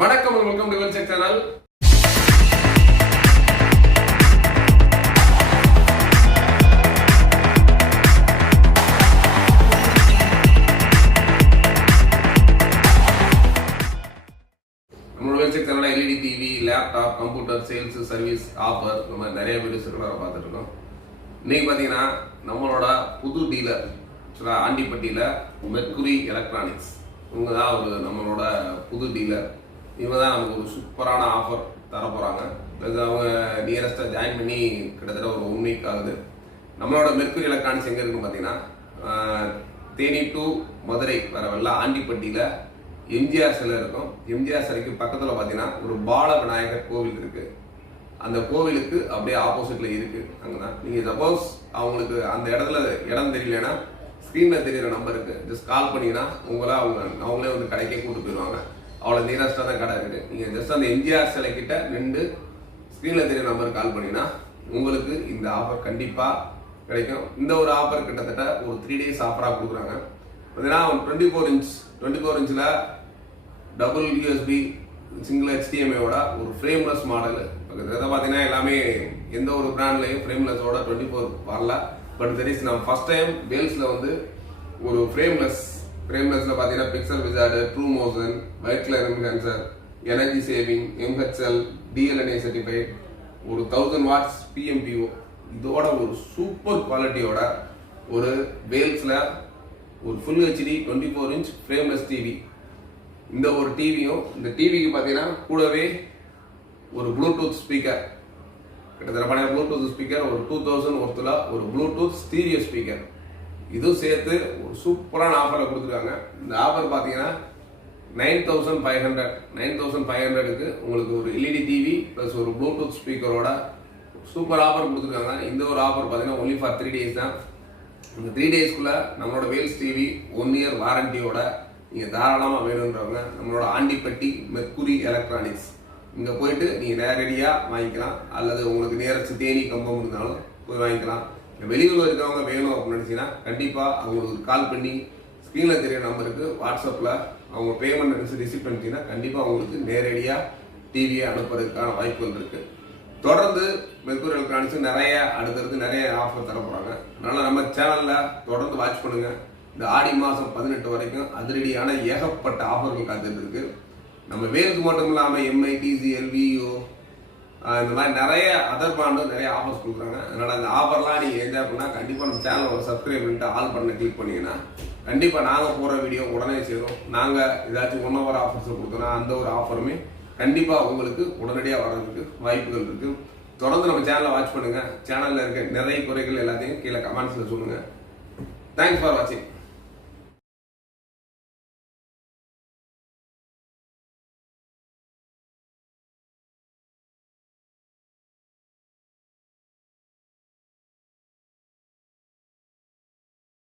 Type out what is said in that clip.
வணக்கம், welcome to வெல்செக் channel. நம்மளோட வெல்செக் சேனல்ல LED TV, laptop, computer, sales, service, offer இந்த மாதிரி நிறைய வீடியோஸ் பார்த்துட்டு இருக்கோம். இன்னைக்கு பார்த்தீங்கன்னா நம்மளோட புது டீலர் ஆண்டிப்பட்டியில் மெர்க்குரி எலக்ட்ரானிக்ஸ் இவங்க தான் நம்மளோட புது டீலர். இவங்க தான் நமக்கு ஒரு சூப்பரான ஆஃபர் தர போகிறாங்க. ப்ளஸ் அவங்க நியரஸ்ட்டாக ஜாயின் பண்ணி கிட்டத்தட்ட ஒரு 1 வீக் ஆகுது. நம்மளோட மெர்க்குரி எலக்ட்ரானிக்ஸ் எங்கே இருக்குன்னு பார்த்தீங்கன்னா தேனி டு மதுரை வரவெல்ல ஆண்டிப்பட்டியில் எம்ஜிஆர் சிலை இருக்கும். எம்ஜிஆர் சிலைக்கு பக்கத்தில் பார்த்தீங்கன்னா ஒரு பால விநாயகர் கோவில் இருக்குது. அந்த கோவிலுக்கு அப்படியே ஆப்போசிட்டில் இருக்குது. அங்கே தான் நீங்கள் சப்போஸ் அவங்களுக்கு அந்த இடம் தெரியலன்னா ஸ்க்ரீனில் தெரியிற நம்பருக்கு ஜஸ்ட் கால் பண்ணிங்கன்னா அவங்களே வந்து கடைக்கே கூட்டு போயிடுவாங்க. அவ்வளோ நியரஸ்டாக தான் கடை இருக்குது. நீங்கள் ஜஸ்ட் அந்த எம்ஜிஆர் சிலை கிட்ட நின்று ஸ்க்ரீனில் தெரியிற நம்பருக்கு கால் பண்ணிங்கன்னா உங்களுக்கு இந்த ஆஃபர் கண்டிப்பாக கிடைக்கும். இந்த ஒரு ஆஃபர் கிட்டத்தட்ட ஒரு 3 days ஆஃபராக கொடுக்குறாங்க. பார்த்தீங்கன்னா 24 இன்ச்சில் டபுள் யூஎஸ்பி சிங்கிள் HDMI-யோட ஒரு ஃப்ரேம்லெஸ் மாடல். இதை பார்த்தீங்கன்னா எல்லாமே எந்த ஒரு பிராண்ட்லையும் ஃப்ரேம்லெஸோட 24 வரல. பட் தெர் இஸ் நம்ம ஃபர்ஸ்ட் டைம் வேல்ஸில் வந்து ஒரு ஃப்ரேம்லெஸ்ல பார்த்தீங்கன்னா pixel wizard, true motion, white colour enhancer, energy saving, MHL, DLNA certified, ஒரு 1000 watts PMPO இதோட ஒரு சூப்பர் குவாலிட்டியோட ஒரு வேல்ஸில் ஒரு full HD 24 inch frameless TV. இந்த ஒரு டிவியும் இந்த டிவிக்கு பார்த்தீங்கன்னா கூடவே ஒரு ப்ளூடூத் ஸ்பீக்கர், கிட்டத்தட்ட பண்ண ப்ளூடூத் ஸ்பீக்கர் ஒரு 2000 ஒருத்துல ஒரு ப்ளூடூத் ஸ்டீரியோ ஸ்பீக்கர், இதுவும் சேர்த்து ஒரு சூப்பரான ஆஃபரில் கொடுத்துருக்காங்க. இந்த ஆஃபர் பார்த்தீங்கன்னா 9500க்கு உங்களுக்கு ஒரு எல்இடி டிவி ப்ளஸ் ஒரு ப்ளூடூத் ஸ்பீக்கரோட சூப்பர் ஆஃபர் கொடுத்துருக்காங்க. இந்த ஒரு ஆஃபர் பார்த்தீங்கன்னா ஒன்லி ஃபார் 3 days தான். இந்த 3 daysக்குள்ள நம்மளோட வேல்ஸ் டிவி 1 year வாரண்டியோட நீங்கள் தாராளமாக வேணுன்றவங்க நம்மளோட ஆண்டிப்பட்டி மெர்க்குரி எலக்ட்ரானிக்ஸ் இங்கே போயிட்டு நீங்கள் நேரடியாக வாங்கிக்கலாம். அல்லது உங்களுக்கு நியரஸ்ட் தேனி கம்பம் இருந்தாலும் போய் வாங்கிக்கலாம். வெளியூரில் இருக்கவங்க வேணும் அப்படின்னு நினச்சிங்கன்னா கண்டிப்பாக அவங்களுக்கு கால் பண்ணி ஸ்க்ரீனில் தெரிய நம்பருக்கு வாட்ஸ்அப்பில் அவங்க பேமெண்ட் ரிசீவ் பண்ணிட்டீங்கன்னா கண்டிப்பாக அவங்களுக்கு நேரடியாக டிவியை அனுப்புறதுக்கான வாய்ப்புகள் இருக்குது. தொடர்ந்து மெர்க்குரி எலக்ட்ரானிக்ஸ் அடுத்தடுத்து நிறைய ஆஃபர் தர போகிறாங்க. அதனால் நம்ம சேனலில் தொடர்ந்து வாட்ச் பண்ணுங்கள். இந்த ஆடி மாதம் 18 வரைக்கும் அதிரடியான ஏகப்பட்ட ஆஃபர்கள் காத்துட்டு இருக்கு. நம்ம வேலுக்கு மட்டும் இல்லாமல் MI, TCL, VO இந்த மாதிரி நிறைய அதர் பிராண்டும் நிறைய ஆஃபர்ஸ் கொடுக்குறாங்க. அதனால் அந்த ஆஃபர்லாம் நீங்கள் என்ஜாய் பண்ணால் கண்டிப்பாக நம்ம சேனலை ஒரு சப்ஸ்கிரைப் பண்ணிட்டு ஆல் பண்ண கிளிக் பண்ணிங்கன்னா கண்டிப்பாக நாங்கள் போகிற வீடியோ உடனே சேரும். நாங்கள் ஏதாச்சும் 1 hour ஆஃபர்ஸ் கொடுத்தோன்னா அந்த ஒரு ஆஃபருமே கண்டிப்பாக உங்களுக்கு உடனடியாக வர்றதுக்கு வாய்ப்புகள் இருக்குது. தொடர்ந்து நம்ம சேனலை வாட்ச் பண்ணுங்கள். சேனலில் இருக்க நிறைய குறைகள் எல்லாத்தையும் கீழே கமெண்ட்ஸில் சொல்லுங்கள். தேங்க்ஸ் ஃபார் வாட்சிங்.